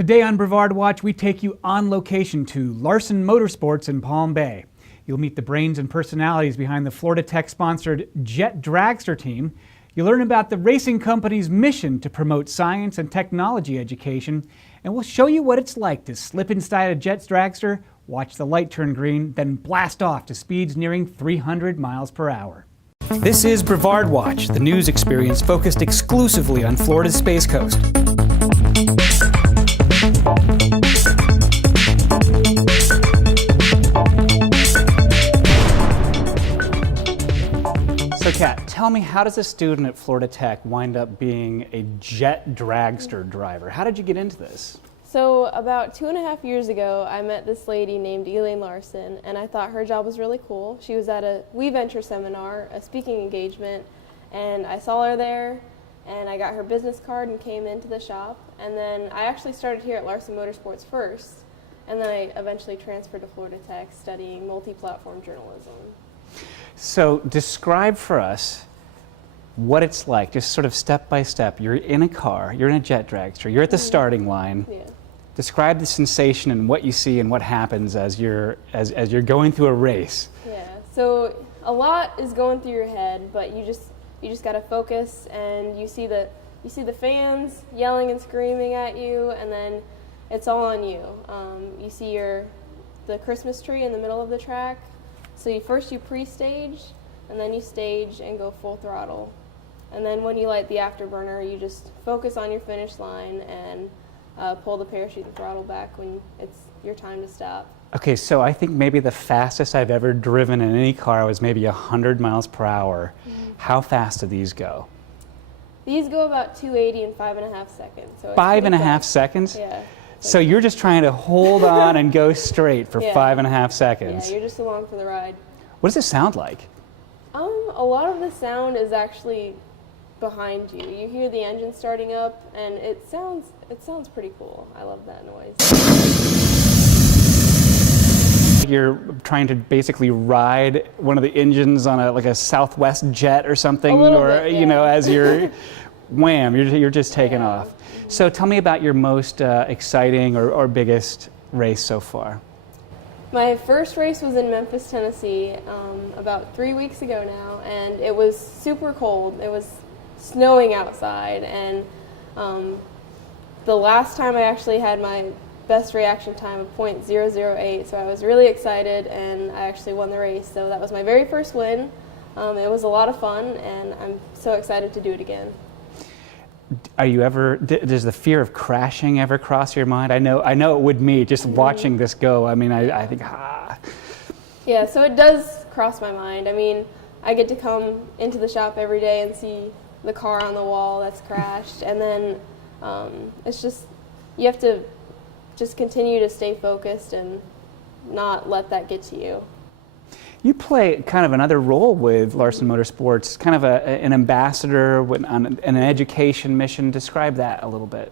Today on Brevard Watch, we take you on location to Larson Motorsports in Palm Bay. You'll meet the brains and personalities behind the Florida Tech-sponsored Jet Dragster team. You'll learn about the racing company's mission to promote science and technology education, and we'll show you what it's like to slip inside a Jet Dragster, watch the light turn green, then blast off to speeds nearing 300 miles per hour. This is Brevard Watch, the news experience focused exclusively on Florida's Space Coast. So Kat, tell me, how does a student at Florida Tech wind up being a Jet Dragster driver? How did you get into this? So about 2.5 years ago, I met this lady named Larson, and I thought her job was really cool. She was at a We Venture seminar, a speaking engagement, and I saw her there, and I got her business card and came into the shop. And then I actually started here at Larson Motorsports first, and then I eventually transferred to Florida Tech studying multi-platform journalism. So describe for us what it's like, just sort of step by step. You're in a car, you're in a Jet Dragster, you're at the starting line. Yeah. Describe the sensation and what you see and what happens as you're going through a race. Yeah, so a lot is going through your head, but you just got to focus, and you see the fans yelling and screaming at you, and then it's all on you. You see the Christmas tree in the middle of the track. So first you pre-stage, and then you stage and go full throttle. And then when you light the afterburner, you just focus on your finish line and pull the parachute and throttle back when it's your time to stop. Okay, so I think maybe the fastest I've ever driven in any car was maybe 100 miles per hour. Mm-hmm. How fast do these go? These go about 280 in 5.5 seconds. So 5.5 seconds? Yeah. So you're just trying to hold on and go straight for 5.5 seconds. Yeah, you're just along for the ride. What does it sound like? A lot of the sound is actually behind you. You hear the engine starting up, and it sounds pretty cool. I love that noise. You're trying to basically ride one of the engines on a Southwest jet or something, bit, you know, as you're wham, you're just taking off. So tell me about your most exciting or biggest race so far. My first race was in Memphis, Tennessee, about 3 weeks ago now, and it was super cold. It was snowing outside, and the last time I actually had my best reaction time of .008, so I was really excited, and I actually won the race. So that was my very first win. It was a lot of fun, and I'm so excited to do it again. Does the fear of crashing ever cross your mind? I know it would me, just watching this go. I mean, I think, Yeah, so it does cross my mind. I mean, I get to come into the shop every day and see the car on the wall that's crashed, and then it's just, you have to just continue to stay focused and not let that get to you. You play kind of another role with Larson Motorsports, kind of an ambassador on an education mission. Describe that a little bit.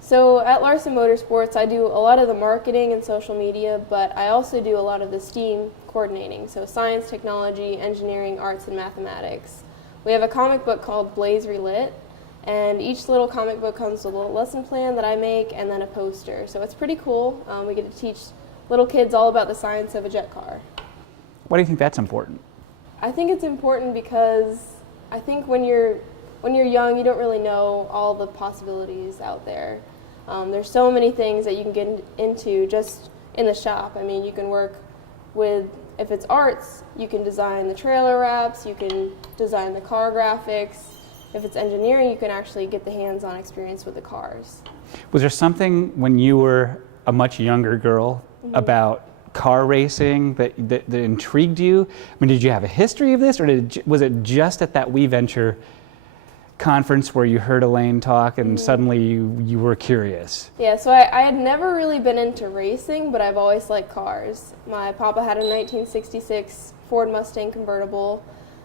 So at Larson Motorsports, I do a lot of the marketing and social media, but I also do a lot of the STEAM coordinating, so science, technology, engineering, arts, and mathematics. We have a comic book called Blaze Relit, and each little comic book comes with a little lesson plan that I make and then a poster. So it's pretty cool. We get to teach little kids all about the science of a jet car. Why do you think that's important? I think it's important because I think when you're young, you don't really know all the possibilities out there. There's so many things that you can get into just in the shop. I mean, you can work with, if it's arts, you can design the trailer wraps, you can design the car graphics. If it's engineering, you can actually get the hands-on experience with the cars. Was there something when you were a much younger girl about car racing that intrigued you? I mean, did you have a history of this, or was it just at that We Venture conference where you heard Elaine talk and suddenly you were curious? Yeah, so I had never really been into racing, but I've always liked cars. My papa had a 1966 Ford Mustang convertible,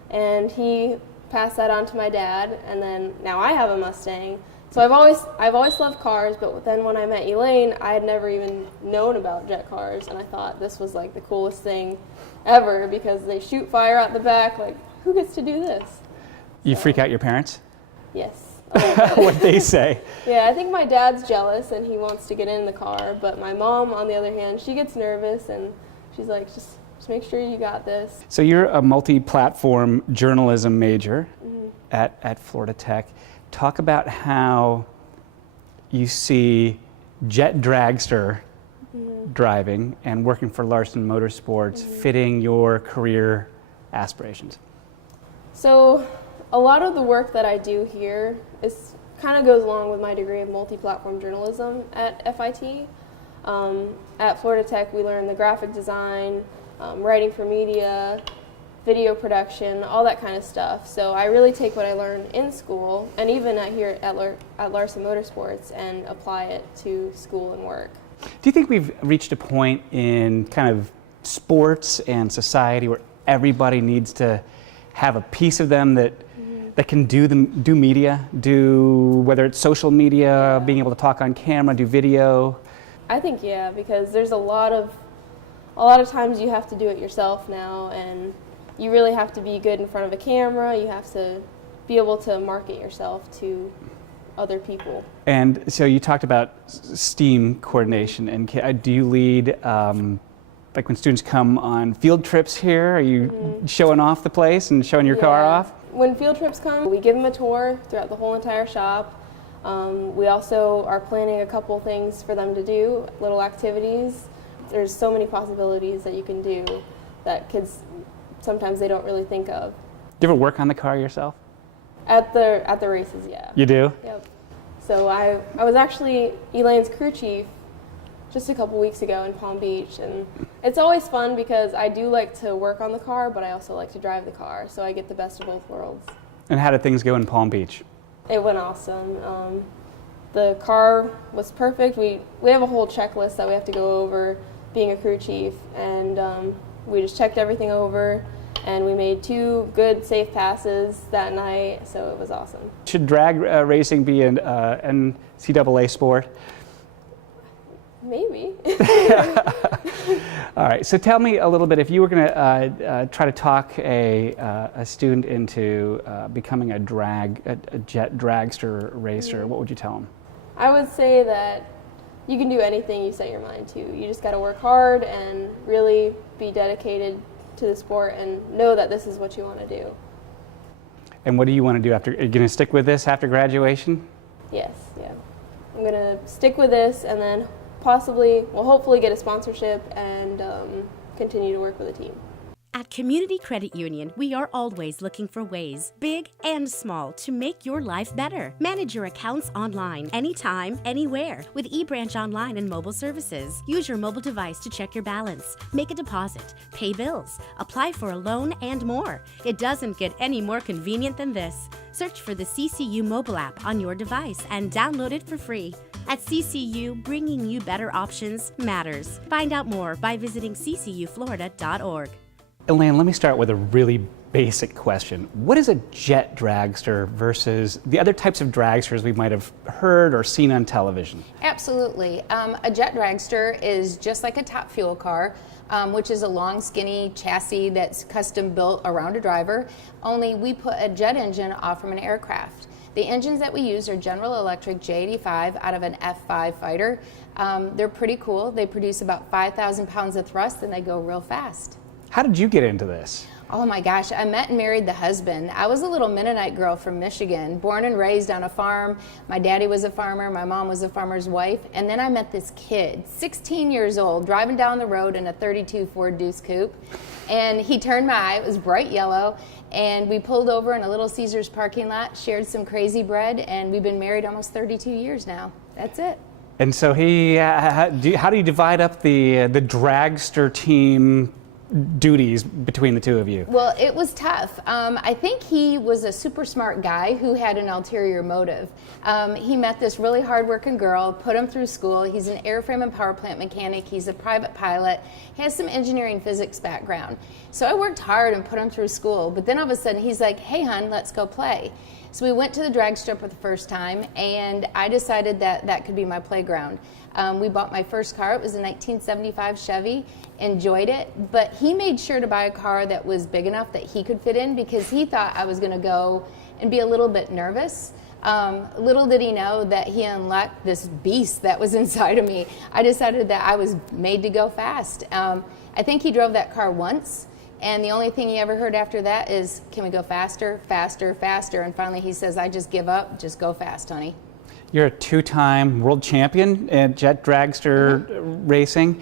and he passed that on to my dad, and then now I have a Mustang. So I've always loved cars, but then when I met Elaine, I had never even known about jet cars, and I thought this was like the coolest thing ever because they shoot fire out the back. Like, who gets to do this? You freak out your parents? Yes. what they say. Yeah, I think my dad's jealous and he wants to get in the car, but my mom, on the other hand, she gets nervous and she's like, just make sure you got this. So you're a multi-platform journalism major at Florida Tech. Talk about how you see Jet Dragster driving and working for Larson Motorsports fitting your career aspirations. So a lot of the work that I do here is kind of goes along with my degree of multi-platform journalism at FIT. At Florida Tech, we learn the graphic design, writing for media, video production, all that kind of stuff. So I really take what I learned in school and even here at Larson Motorsports and apply it to school and work. Do you think we've reached a point in kind of sports and society where everybody needs to have a piece of them that can do media, whether it's social media, being able to talk on camera, do video? I think yeah, because there's a lot of times you have to do it yourself now, and you really have to be good in front of a camera. You have to be able to market yourself to other people. And so you talked about STEAM coordination, and do you lead, like when students come on field trips here, are you showing off the place and showing your car off? When field trips come, we give them a tour throughout the whole entire shop. We also are planning a couple things for them to do, little activities. There's so many possibilities that you can do that kids sometimes they don't really think of. Do you ever work on the car yourself? At the races, yeah. You do? Yep. So I was actually Elaine's crew chief just a couple weeks ago in Palm Beach, and it's always fun because I do like to work on the car, but I also like to drive the car, so I get the best of both worlds. And how did things go in Palm Beach? It went awesome. The car was perfect. We have a whole checklist that we have to go over being a crew chief, and we just checked everything over, and we made 2 good, safe passes that night, so it was awesome. Should drag racing be an NCAA sport? Maybe. All right, so tell me a little bit, if you were going to try to talk a student into becoming a jet dragster racer, what would you tell them? I would say that you can do anything you set your mind to. You just got to work hard and really be dedicated to the sport and know that this is what you want to do. And what do you want to do after? Are you going to stick with this after graduation? Yes, yeah. I'm going to stick with this and then hopefully get a sponsorship and continue to work with a team. At Community Credit Union, we are always looking for ways, big and small, to make your life better. Manage your accounts online, anytime, anywhere, with eBranch Online and mobile services. Use your mobile device to check your balance, make a deposit, pay bills, apply for a loan, and more. It doesn't get any more convenient than this. Search for the CCU mobile app on your device and download it for free. At CCU, bringing you better options matters. Find out more by visiting ccuflorida.org. Elaine, let me start with a really basic question. What is a jet dragster versus the other types of dragsters we might have heard or seen on television? Absolutely. A jet dragster is just like a top fuel car, which is a long, skinny chassis that's custom built around a driver, only we put a jet engine off from an aircraft. The engines that we use are General Electric J85 out of an F5 fighter. They're pretty cool. They produce about 5,000 pounds of thrust and they go real fast. How did you get into this? Oh my gosh, I met and married the husband. I was a little Mennonite girl from Michigan, born and raised on a farm. My daddy was a farmer, my mom was a farmer's wife, and then I met this kid, 16 years old, driving down the road in a 32 Ford Deuce Coupe, and he turned my eye, it was bright yellow, and we pulled over in a Little Caesars parking lot, shared some crazy bread, and we've been married almost 32 years now. That's it. And so how do you divide up the dragster team duties between the two of you? Well, it was tough. I think he was a super smart guy who had an ulterior motive. He met this really hard-working girl, put him through school. He's an airframe and power plant mechanic. He's a private pilot. He has some engineering physics background. So I worked hard and put him through school. But then all of a sudden, he's like, "Hey, hon, let's go play." So we went to the drag strip for the first time, and I decided that that could be my playground. We bought my first car. It was a 1975 Chevy. Enjoyed it, but he made sure to buy a car that was big enough that he could fit in because he thought I was going to go and be a little bit nervous. Little did he know that he unlocked this beast that was inside of me. I decided that I was made to go fast. I think he drove that car once, and the only thing he ever heard after that is, can we go faster, faster, faster? And finally he says, I just give up, just go fast, honey. You're a two-time world champion at jet dragster racing.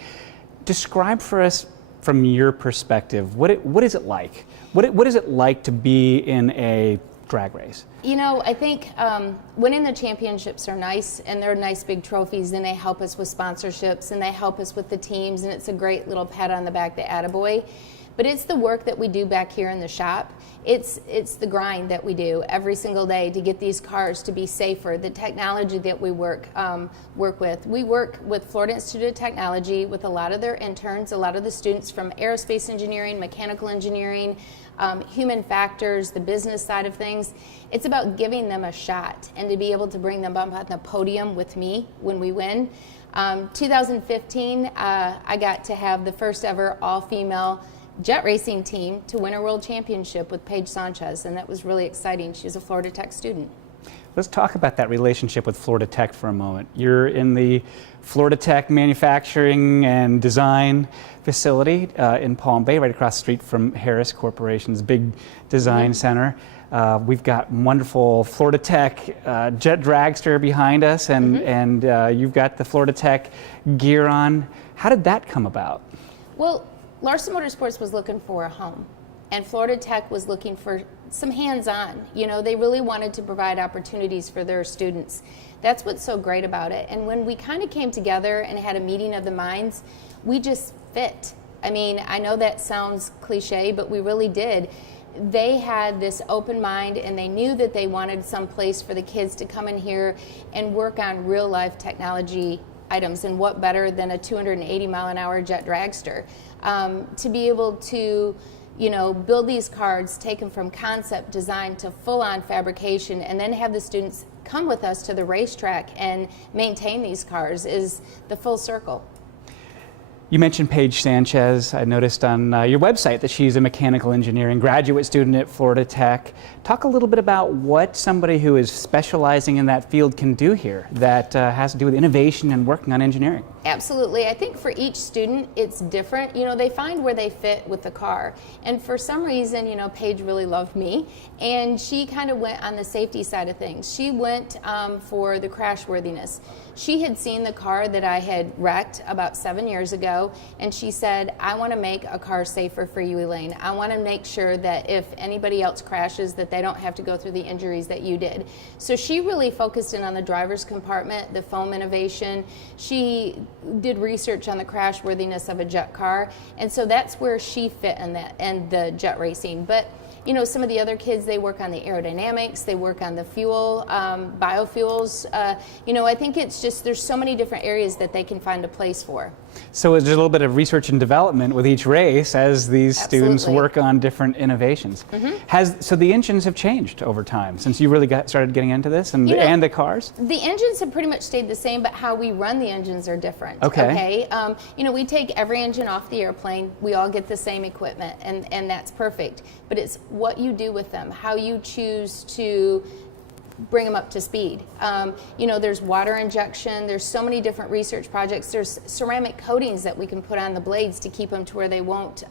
Describe for us, from your perspective, what is it like? What is it like to be in a drag race? You know, I think winning the championships are nice, and they're nice big trophies, and they help us with sponsorships, and they help us with the teams, and it's a great little pat on the back, the attaboy. But it's the work that we do back here in the shop. It's the grind that we do every single day to get these cars to be safer, the technology that we work with. We work with Florida Institute of Technology with a lot of their interns, a lot of the students from aerospace engineering, mechanical engineering, human factors, the business side of things. It's about giving them a shot and to be able to bring them up on the podium with me when we win. 2015, I got to have the first ever all-female jet racing team to win a world championship with Paige Sanchez, and that was really exciting. She's a Florida Tech student. Let's talk about that relationship with Florida Tech for a moment. You're in the Florida Tech manufacturing and design facility in Palm Bay, right across the street from Harris Corporation's big design center. We've got wonderful Florida Tech jet dragster behind us, and you've got the Florida Tech gear on. How did that come about? Well, Larson Motorsports was looking for a home, and Florida Tech was looking for some hands-on. You know, they really wanted to provide opportunities for their students. That's what's so great about it. And when we kind of came together and had a meeting of the minds, we just fit. I mean, I know that sounds cliche, but we really did. They had this open mind, and they knew that they wanted some place for the kids to come in here and work on real-life technology items, and what better than a 280-mile-an-hour jet dragster to be able to, you know, build these cars, take them from concept design to full-on fabrication, and then have the students come with us to the racetrack and maintain these cars is the full circle. You mentioned Paige Sanchez. I noticed on your website that she's a mechanical engineering graduate student at Florida Tech. Talk a little bit about what somebody who is specializing in that field can do here that has to do with innovation and working on engineering. Absolutely. I think for each student, it's different. You know, they find where they fit with the car. And for some reason, you know, Paige really loved me, and she kind of went on the safety side of things. She went for the crash worthiness. She had seen the car that I had wrecked about 7 years ago, and she said, I want to make a car safer for you, Elaine. I want to make sure that if anybody else crashes, that they don't have to go through the injuries that you did. So she really focused in on the driver's compartment, the foam innovation. She did research on the crash worthiness of a jet car, and so that's where she fit in that, and the jet racing. But you know, some of the other kids, they work on the aerodynamics, they work on the fuel, biofuels. You know, I think it's just, there's so many different areas that they can find a place for. So there's a little bit of research and development with each race as these students Absolutely. work on different innovations. So the engines have changed over time since you really started getting into this, and, You know, and the cars? The engines have pretty much stayed the same, but how we run the engines are different. Okay. You know, we take every engine off the airplane, we all get the same equipment, and that's perfect. But it's what you do with them, how you choose to bring them up to speed. You know, there's water injection, there's so many different research projects, there's ceramic coatings that we can put on the blades to keep them to where they won't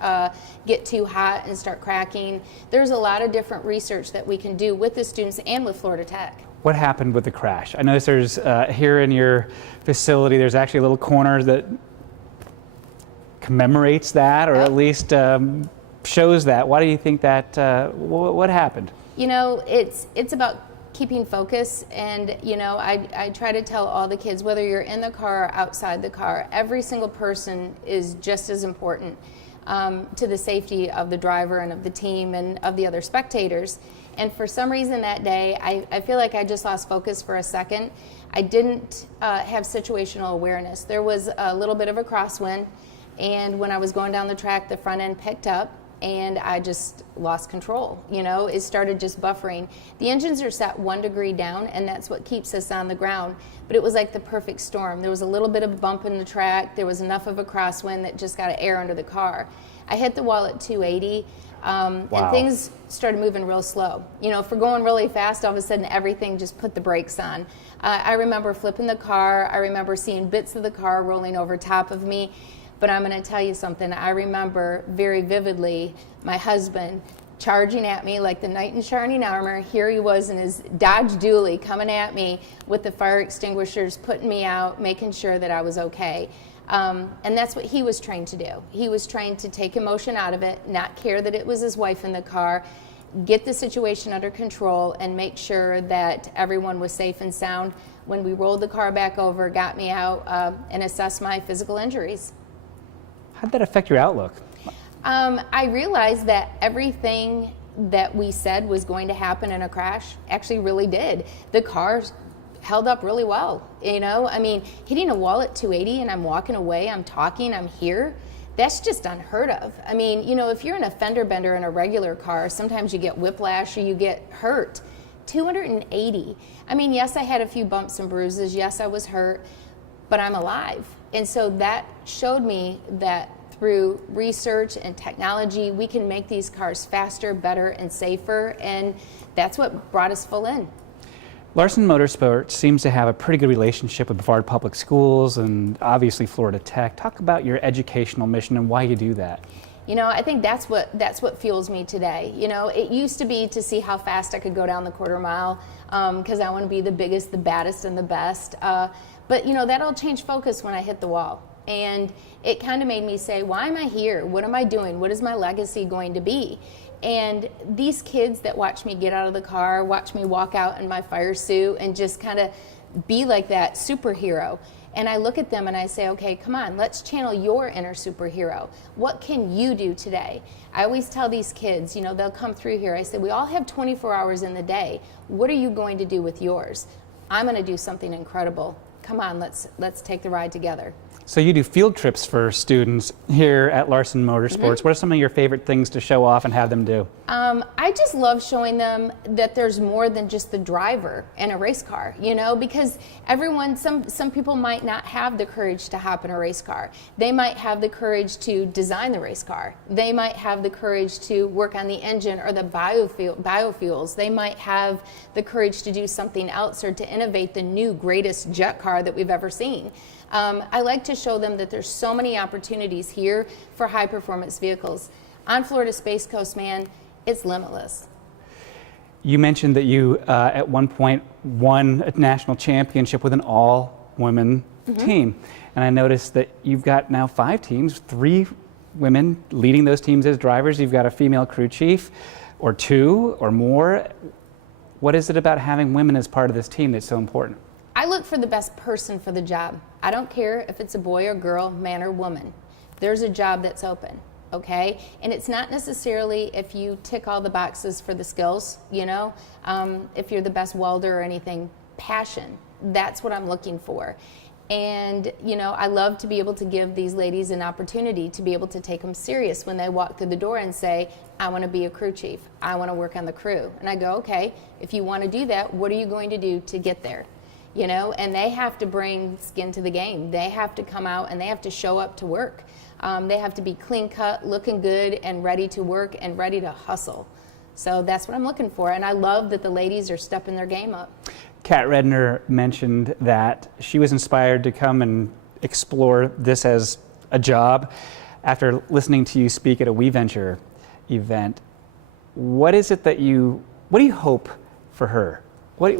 get too hot and start cracking. There's a lot of different research that we can do with the students and with Florida Tech. What happened with the crash? I noticed there's, here in your facility, there's actually a little corner that commemorates that, or at least shows that. Why do you think that, what happened? You know, it's about keeping focus, and you know, I try to tell all the kids, whether you're in the car or outside the car, every single person is just as important to the safety of the driver and of the team and of the other spectators. And for some reason that day, I feel like I just lost focus for a second. I didn't have situational awareness. There was a little bit of a crosswind, and when I was going down the track, the front end picked up, and I just lost control. You know, it started just buffering. The engines are set 1 degree down, and that's what keeps us on the ground. But it was like the perfect storm. There was a little bit of a bump in the track. There was enough of a crosswind that just got air under the car. I hit the wall at 280, and things started moving real slow. You know, if we're going really fast, all of a sudden everything just put the brakes on. I remember flipping the car. I remember seeing bits of the car rolling over top of me. But I'm going to tell you something. I remember very vividly my husband charging at me like the knight in shining armor. Here he was in his Dodge Dually coming at me with the fire extinguishers, putting me out, making sure that I was okay. And that's what he was trained to do. He was trained to take emotion out of it, not care that it was his wife in the car, get the situation under control, and make sure that everyone was safe and sound. When we rolled the car back over, got me out, and assessed my physical injuries. How did that affect your outlook? I realized that everything that we said was going to happen in a crash actually really did. The car held up really well. You know, I mean, hitting a wall at 280 and I'm walking away, I'm talking, I'm here, that's just unheard of. I mean, you know, if you're in a fender bender in a regular car, sometimes you get whiplash or you get hurt. 280. I mean, yes, I had a few bumps and bruises. Yes, I was hurt, but I'm alive. And so that showed me that through research and technology, we can make these cars faster, better, and safer, and that's what brought us full in. Larson Motorsports seems to have a pretty good relationship with Brevard Public Schools and obviously Florida Tech. Talk about your educational mission and why you do that. You know, I think that's what fuels me today. You know, it used to be to see how fast I could go down the quarter mile because I want to be the biggest, the baddest, and the best. But, you know, that all changed focus when I hit the wall. And it kind of made me say, why am I here? What am I doing? What is my legacy going to be? And these kids that watch me get out of the car, watch me walk out in my fire suit and just kind of be like that superhero. And I look at them and I say, okay, come on, let's channel your inner superhero. What can you do today? I always tell these kids, you know, they'll come through here. I say, we all have 24 hours in the day. What are you going to do with yours? I'm going to do something incredible. Come on, let's take the ride together. So you do field trips for students here at Larson Motorsports. What are some of your favorite things to show off and have them do? I just love showing them that there's more than just the driver in a race car, you know, because some people might not have the courage to hop in a race car. They might have the courage to design the race car. They might have the courage to work on the engine or the biofuels. They might have the courage to do something else or to innovate the new greatest jet car that we've ever seen. I like to show them that there's so many opportunities here for high performance vehicles. On Florida Space Coast, man, it's limitless. You mentioned that you at one point won a national championship with an all-women team. And I noticed that you've got now 5 teams, 3 women leading those teams as drivers. You've got a female crew chief or 2 or more. What is it about having women as part of this team that's so important? I look for the best person for the job. I don't care if it's a boy or girl, man or woman. There's a job that's open, okay? And it's not necessarily if you tick all the boxes for the skills, you know, if you're the best welder or anything. Passion, that's what I'm looking for. And, you know, I love to be able to give these ladies an opportunity to be able to take them serious when they walk through the door and say, I want to be a crew chief. I want to work on the crew. And I go, okay, if you want to do that, what are you going to do to get there? You know, and they have to bring skin to the game. They have to come out and they have to show up to work. They have to be clean cut, looking good, and ready to work and ready to hustle. So that's what I'm looking for. And I love that the ladies are stepping their game up. Kat Redner mentioned that she was inspired to come and explore this as a job after listening to you speak at a We Venture event. What is it that what do you hope for her? What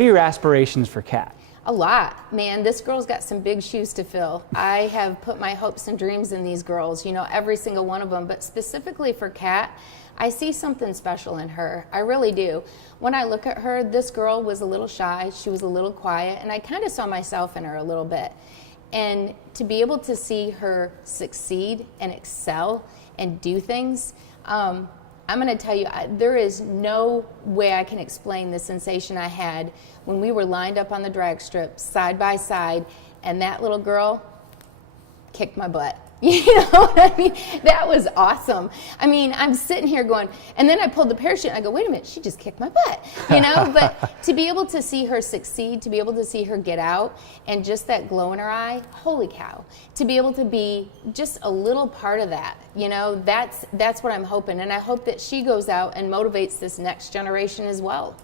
are your aspirations for Kat? A lot, man. This girl's got some big shoes to fill. I have put my hopes and dreams in these girls, you know, every single one of them. But specifically for Kat, I see something special in her. I really do. When I look at her, this girl was a little shy. She was a little quiet. And I kind of saw myself in her a little bit. And to be able to see her succeed and excel and do things, I'm going to tell you, there is no way I can explain the sensation I had when we were lined up on the drag strip side by side and that little girl kicked my butt. You know what I mean? That was awesome. I mean, I'm sitting here going, and then I pulled the parachute and I go, wait a minute, she just kicked my butt, you know? But to be able to see her succeed, to be able to see her get out, and just that glow in her eye, holy cow. To be able to be just a little part of that, you know, that's what I'm hoping. And I hope that she goes out and motivates this next generation as well.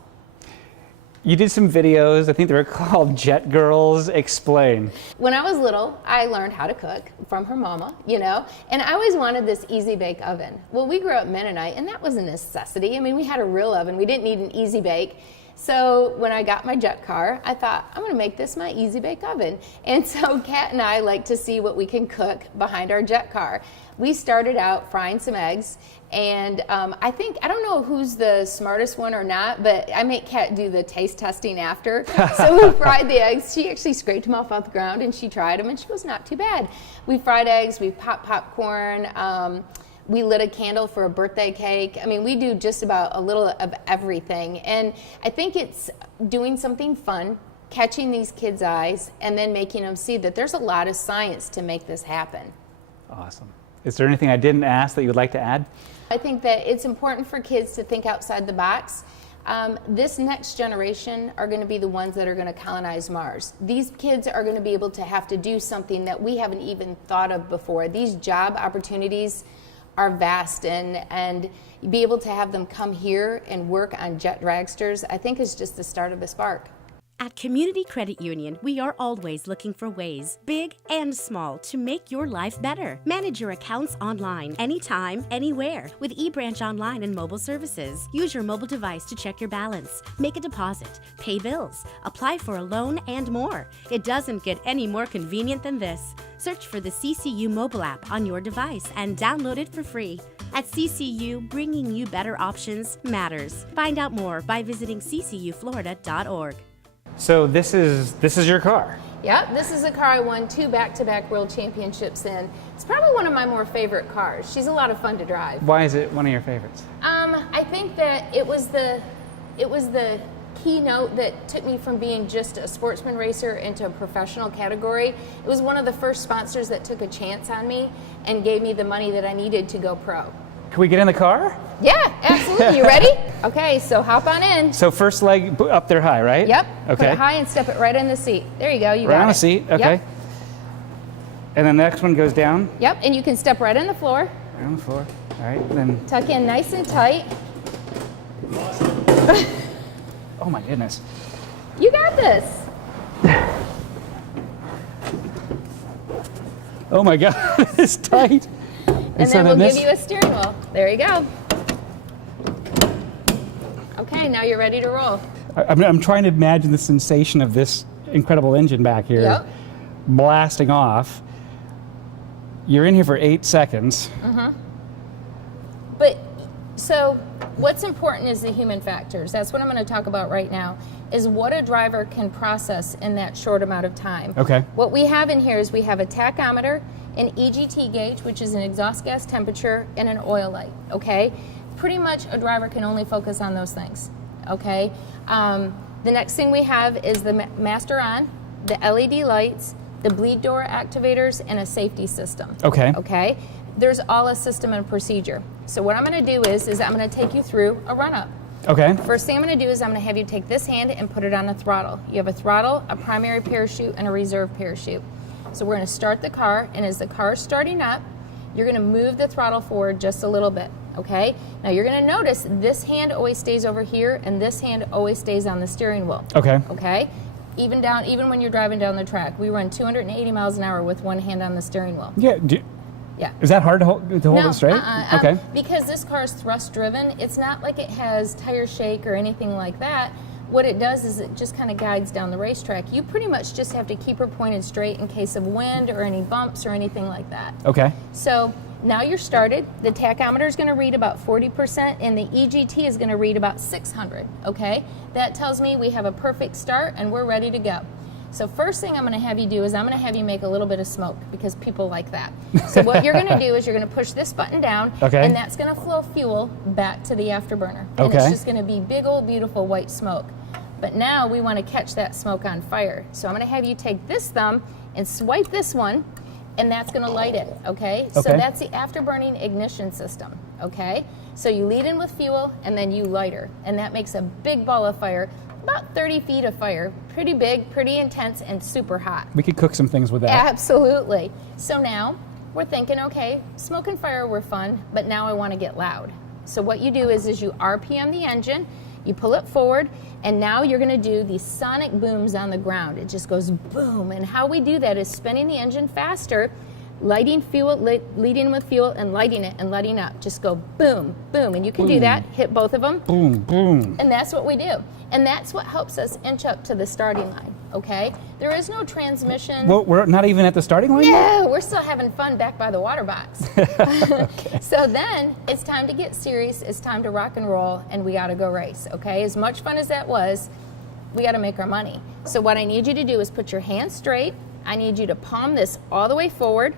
You did some videos, I think they were called Jet Girls Explain. When I was little, I learned how to cook from her mama, you know, and I always wanted this easy bake oven. Well, we grew up Mennonite, and that was a necessity. I mean, we had a real oven. We didn't need an easy bake. So when I got my jet car, I thought, I'm going to make this my easy bake oven. And so Kat and I like to see what we can cook behind our jet car. We started out frying some eggs, and I don't know who's the smartest one or not, but I make Kat do the taste testing after. So we fried the eggs. She actually scraped them off the ground, and she tried them, and she goes, not too bad. We fried eggs, we popped popcorn, we lit a candle for a birthday cake. I mean, we do just about a little of everything. And I think it's doing something fun, catching these kids' eyes, and then making them see that there's a lot of science to make this happen. Awesome. Is there anything I didn't ask that you would like to add? I think that it's important for kids to think outside the box. This next generation are going to be the ones that are going to colonize Mars. These kids are going to be able to have to do something that we haven't even thought of before. These job opportunities are vast, and be able to have them come here and work on jet dragsters, I think is just the start of a spark. At Community Credit Union, we are always looking for ways, big and small, to make your life better. Manage your accounts online, anytime, anywhere, with eBranch Online and mobile services. Use your mobile device to check your balance, make a deposit, pay bills, apply for a loan, and more. It doesn't get any more convenient than this. Search for the CCU mobile app on your device and download it for free. At CCU, bringing you better options matters. Find out more by visiting ccuflorida.org. So this is your car. Yep, this is a car I won 2 back-to-back world championships in. It's probably one of my more favorite cars. She's a lot of fun to drive. Why is it one of your favorites? I think that it was the keynote that took me from being just a sportsman racer into a professional category. It was one of the first sponsors that took a chance on me and gave me the money that I needed to go pro. Can we get in the car? Yeah, absolutely. You ready? Okay, so hop on in. So first leg up there high, right? Yep. Okay. Put it high and step it right in the seat. There you go. You right got on it. the seat. Okay. Yep. And then the next one goes down. Yep, and you can step right on the floor. Right on the floor. All right. Then. Tuck in nice and tight. Oh my goodness. You got this. Oh my God, it's tight. And then we'll give you a steering wheel. There you go. Okay, now you're ready to roll. I'm trying to imagine the sensation of this incredible engine back here, Yep. blasting off. You're in here for 8 seconds. But so what's important is the human factors. That's what I'm going to talk about right now, is what a driver can process in that short amount of time. Okay. What we have in here is we have a tachometer, an EGT gauge, which is an exhaust gas temperature, and an oil light, okay? Pretty much a driver can only focus on those things, okay? The next thing we have is the master on, the LED lights, the bleed door activators, and a safety system. Okay. Okay? There's all a system and procedure. So what I'm going to do is I'm going to take you through a run-up. Okay. First thing I'm going to do is I'm going to have you take this hand and put it on the throttle. You have a throttle, a primary parachute, and a reserve parachute. So we're going to start the car, and as the car is starting up, you're going to move the throttle forward just a little bit, okay? Now you're going to notice this hand always stays over here, and this hand always stays on the steering wheel. Okay. Okay? Even when you're driving down the track, we run 280 miles an hour with one hand on the steering wheel. Yeah. Yeah. Is that hard to hold it straight? Okay. Because this car is thrust driven, it's not like it has tire shake or anything like that. What it does is it just kind of guides down the racetrack. You pretty much just have to keep her pointed straight in case of wind or any bumps or anything like that. Okay. So now you're started. The tachometer is going to read about 40% and the EGT is going to read about 600, okay? That tells me we have a perfect start and we're ready to go. So first thing I'm going to have you do is I'm going to have you make a little bit of smoke because people like that. So what you're going to do is you're going to push this button down, okay, and that's going to flow fuel back to the afterburner. And okay, it's just going to be big old beautiful white smoke. But now we want to catch that smoke on fire. So I'm going to have you take this thumb and swipe this one, and that's going to light it, okay? So that's the afterburning ignition system, okay? So you lead in with fuel, and then you lighter, and that makes a big ball of fire, about 30 feet of fire, pretty big, pretty intense, and super hot. We could cook some things with that. Absolutely. So now we're thinking, okay, smoke and fire were fun, but now I want to get loud. So what you do is you RPM the engine, you pull it forward, and now you're going to do these sonic booms on the ground. It just goes boom. And how we do that is spinning the engine faster, lighting fuel, leading with fuel, and lighting it and letting up. Just go boom, boom. And you can do that, hit both of them. Boom, boom. And that's what we do. And that's what helps us inch up to the starting line, okay? There is no transmission. Well, we're not even at the starting line? Yeah, we're still having fun back by the water box. So then it's time to get serious. It's time to rock and roll, and we got to go race, okay? As much fun as that was, we got to make our money. So what I need you to do is put your hands straight. I need you to palm this all the way forward.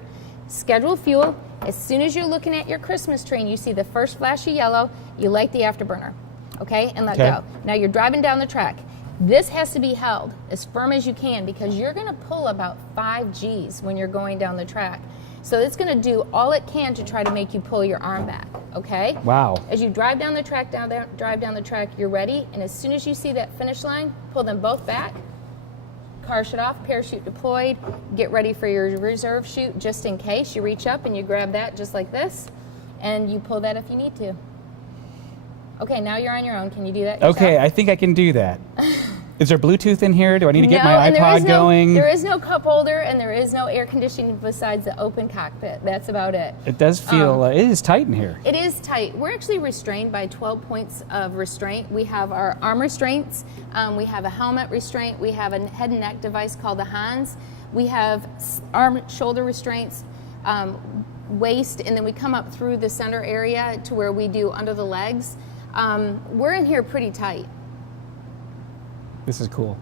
Schedule fuel. As soon as you're looking at your Christmas tree and you see the first flash of yellow, you light the afterburner, okay? And let go. Now you're driving down the track. This has to be held as firm as you can because you're going to pull about 5 G's when you're going down the track. So it's going to do all it can to try to make you pull your arm back, okay? Wow. As you drive down the track, drive down the track, you're ready. And as soon as you see that finish line, pull them both back. Car shut off, parachute deployed. Get ready for your reserve chute just in case. You reach up and you grab that just like this, and you pull that if you need to. Okay, now you're on your own. Can you do that yourself? Okay, I think I can do that. Is there Bluetooth in here? Do I need to get my iPod going? There is no cup holder, and there is no air conditioning besides the open cockpit. That's about it. It does feel, it is tight in here. It is tight. We're actually restrained by 12 points of restraint. We have our arm restraints. We have a helmet restraint. We have a head and neck device called the Hans. We have arm shoulder restraints, waist, and then we come up through the center area to where we do under the legs. We're in here pretty tight. This is cool.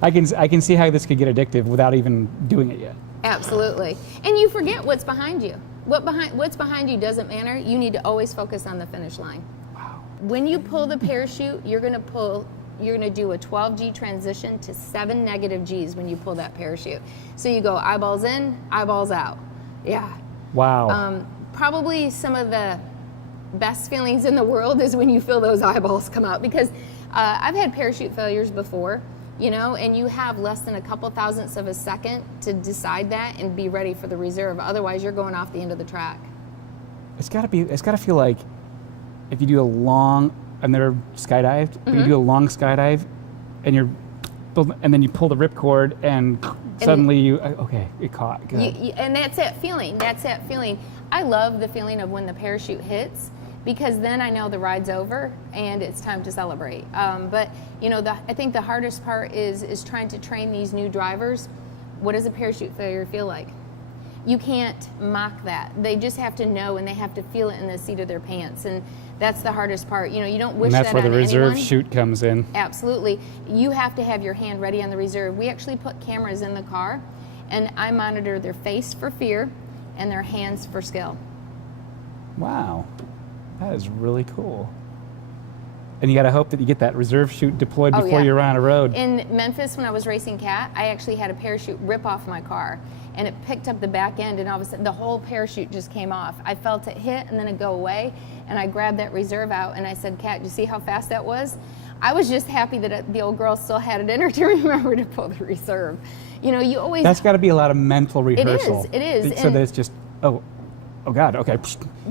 I can see how this could get addictive without even doing it yet. Absolutely. And you forget what's behind you. What's behind you doesn't matter. You need to always focus on the finish line. Wow. When you pull the parachute, you're going to do a 12G transition to 7 negative Gs when you pull that parachute. So you go eyeballs in, eyeballs out. Yeah. Wow. Probably some of the best feelings in the world is when you feel those eyeballs come out, because I've had parachute failures before, and you have less than a couple thousandths of a second to decide that and be ready for the reserve. Otherwise, you're going off the end of the track. It's got to feel like if you do a long, I've never skydived, but you do a long skydive and then you pull the ripcord and suddenly it caught. Good. And that's that feeling. I love the feeling of when the parachute hits, because then I know the ride's over and it's time to celebrate. But I think the hardest part is trying to train these new drivers. What does a parachute failure feel like? You can't mock that. They just have to know, and they have to feel it in the seat of their pants. And that's the hardest part. You don't wish that on anyone. And that's where the reserve chute comes in. Absolutely. You have to have your hand ready on the reserve. We actually put cameras in the car, and I monitor their face for fear and their hands for skill. Wow. That is really cool. And you got to hope that you get that reserve chute deployed before you're on a road. In Memphis, when I was racing Cat, I actually had a parachute rip off my car, and it picked up the back end, and all of a sudden the whole parachute just came off. I felt it hit and then it go away, and I grabbed that reserve out, and I said, Cat, do you see how fast that was? I was just happy that the old girl still had it in her to remember to pull the reserve. You always... That's got to be a lot of mental rehearsal. It is. So that it's just, oh God, okay.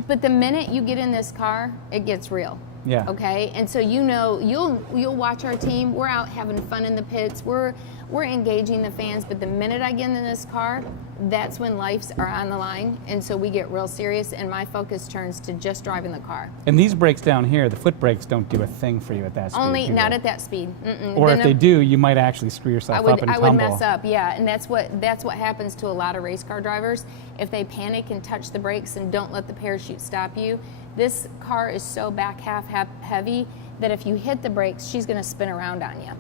But the minute you get in this car, it gets real. Yeah. Okay. And so you'll watch our team. We're out having fun in the pits. We're engaging the fans. But the minute I get in this car, that's when lives are on the line. And so we get real serious, and my focus turns to just driving the car. And these brakes down here, the foot brakes don't do a thing for you at that speed. Only not at that speed. Or if they do, you might actually screw yourself up and tumble. I would mess up, yeah. And that's what happens to a lot of race car drivers. If they panic and touch the brakes and don't let the parachute stop you, this car is so back half heavy that if you hit the brakes, she's going to spin around on you.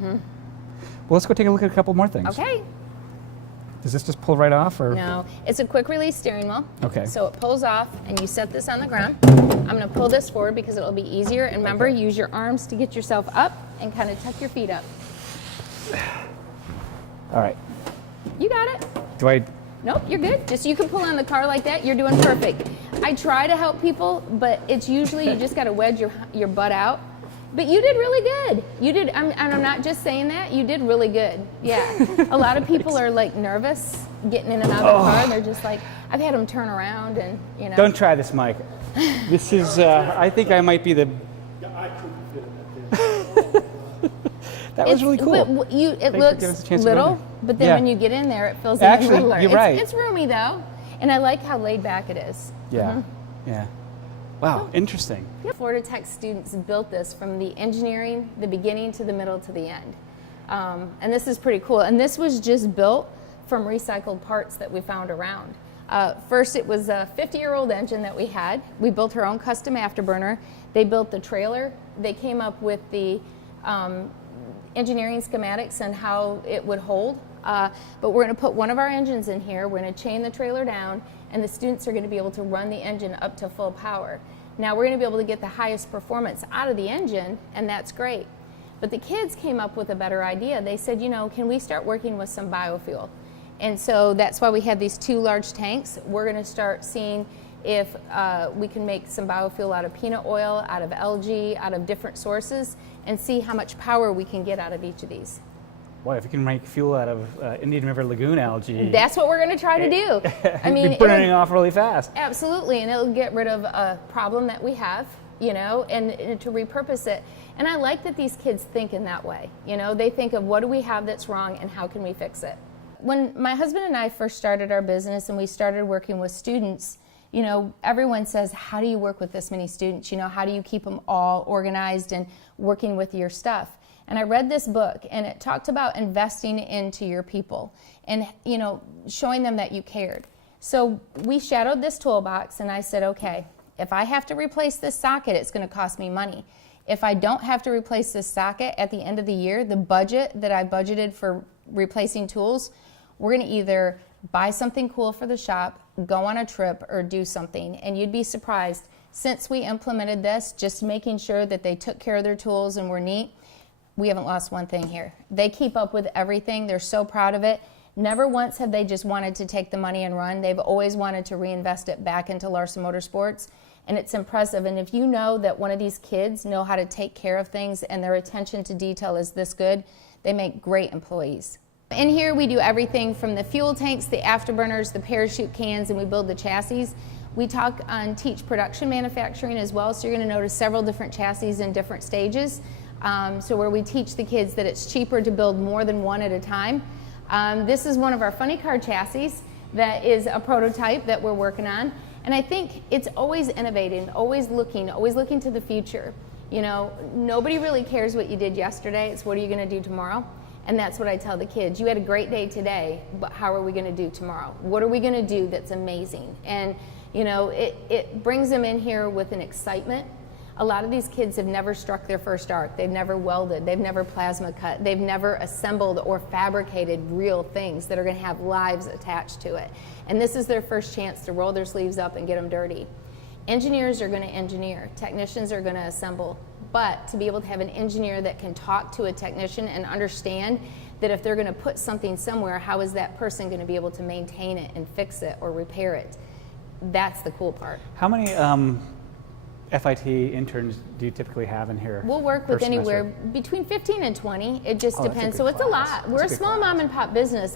Well, let's go take a look at a couple more things. Okay. Does this just pull right off, or? No, it's a quick release steering wheel. Okay. So it pulls off, and you set this on the ground. I'm going to pull this forward because it'll be easier. And remember, use your arms to get yourself up and kind of tuck your feet up. All right. You got it. Do I? Nope, you're good. Just you can pull on the car like that. You're doing perfect. I try to help people, but it's usually you just got to wedge your butt out. But you did really good. You did, and I'm not just saying that. You did really good. Yeah. A lot of people are like nervous getting in and out of the car. And they're just like, I've had them turn around and you know. Don't try this, Mike. This is. I think I might be the. That was really cool. But it looks little, but then when you get in there, it feels even littler. You're right. It's roomy though, and I like how laid back it is. Yeah, yeah. Wow, interesting. Florida Tech students built this from the engineering, the beginning to the middle to the end, and this is pretty cool. And this was just built from recycled parts that we found around. First, it was a 50-year-old engine that we had. We built our own custom afterburner. They built the trailer. They came up with the engineering schematics and how it would hold. But we're going to put one of our engines in here. We're going to chain the trailer down, and the students are going to be able to run the engine up to full power. Now we're going to be able to get the highest performance out of the engine, and that's great. But the kids came up with a better idea. They said, you know, can we start working with some biofuel? And so that's why we have these 2 large tanks. We're going to start seeing if we can make some biofuel out of peanut oil, out of algae, out of different sources, and see how much power we can get out of each of these. Boy, if you can make fuel out of Indian River Lagoon algae. That's what we're going to try to do. I mean, be burning off really fast. Absolutely, and it'll get rid of a problem that we have, you know, and to repurpose it. And I like that these kids think in that way. You know, they think of what do we have that's wrong and how can we fix it. When my husband and I first started our business and we started working with students, you know, everyone says, how do you work with this many students? You know, how do you keep them all organized and working with your stuff? And I read this book, and it talked about investing into your people and, you know, showing them that you cared. So we shadowed this toolbox, and I said, okay, if I have to replace this socket, it's going to cost me money. If I don't have to replace this socket at the end of the year, the budget that I budgeted for replacing tools, we're going to either buy something cool for the shop, go on a trip, or do something. And you'd be surprised, since we implemented this, just making sure that they took care of their tools and were neat, we haven't lost one thing here. They keep up with everything. They're so proud of it. Never once have they just wanted to take the money and run. They've always wanted to reinvest it back into Larson Motorsports, and it's impressive. And if you know that one of these kids know how to take care of things and their attention to detail is this good, they make great employees. In here we do everything from the fuel tanks, the afterburners, the parachute cans, and we build the chassis. We talk and teach production manufacturing as well, so you're going to notice several different chassis in different stages. So where we teach the kids that it's cheaper to build more than one at a time. This is one of our funny car chassis that is a prototype that we're working on. And I think it's always innovating, always looking to the future. You know, nobody really cares what you did yesterday. It's what are you going to do tomorrow? And that's what I tell the kids. You had a great day today, but how are we going to do tomorrow? What are we going to do that's amazing? And, you know, it brings them in here with an excitement. A lot of these kids have never struck their first arc. They've never welded. They've never plasma cut. They've never assembled or fabricated real things that are going to have lives attached to it. And this is their first chance to roll their sleeves up and get them dirty. Engineers are going to engineer. Technicians are going to assemble. But to be able to have an engineer that can talk to a technician and understand that if they're going to put something somewhere, how is that person going to be able to maintain it and fix it or repair it? That's the cool part. How many FIT interns do you typically have in here? We'll work with anywhere between 15 and 20. It just depends. So it's a lot. We're a small mom and pop business.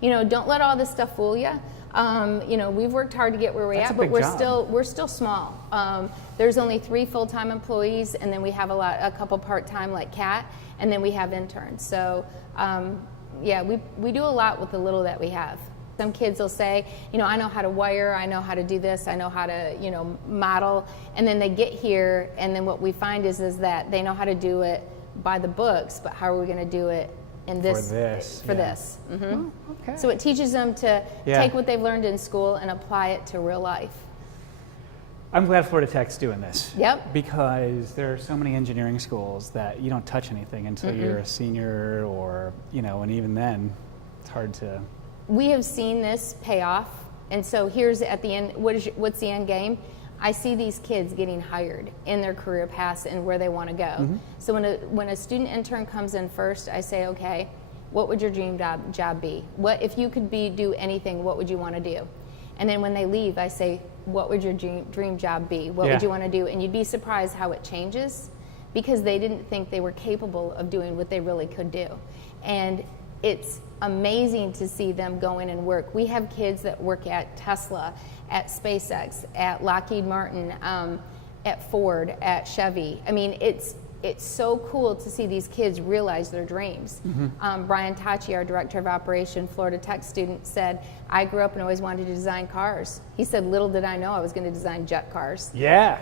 You know, don't let all this stuff fool you. You know, we've worked hard to get where we're at, but we're still small. There's only 3 full-time employees, and then we have a couple part-time like Kat, and then we have interns. So yeah, we do a lot with the little that we have. Some kids will say, you know, I know how to wire, I know how to do this, I know how to, you know, model, and then they get here, and then what we find is that they know how to do it by the books, but how are we going to do it in this? For this. Mm-hmm. Oh, okay. So it teaches them to take what they've learned in school and apply it to real life. I'm glad Florida Tech's doing this. Yep. Because there are so many engineering schools that you don't touch anything until you're a senior, or, you know, and even then, it's hard to. We have seen this pay off, and so here's at the end, what's the end game? I see these kids getting hired in their career paths and where they want to go. So when a student intern comes in first, I say, okay, what would your dream job be? What if you could do anything, what would you want to do? And then when they leave, I say, what would your dream job be? What would you want to do? And you'd be surprised how it changes, because they didn't think they were capable of doing what they really could do. And it's amazing to see them go in and work. We have kids that work at Tesla, at SpaceX, at Lockheed Martin, at Ford, at Chevy. I mean, it's so cool to see these kids realize their dreams. Brian Tachi, our director of operation, Florida Tech student, said, I grew up and always wanted to design cars. He said, little did I know I was going to design jet cars. Yeah.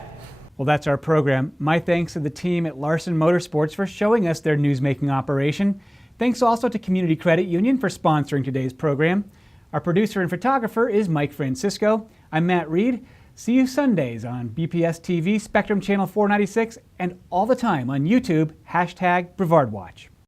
Well, that's our program. My thanks to the team at Larson Motorsports for showing us their newsmaking operation. Thanks also to Community Credit Union for sponsoring today's program. Our producer and photographer is Mike Francisco. I'm Matt Reed. See you Sundays on BPS TV, Spectrum Channel 496, and all the time on YouTube, #BrevardWatch.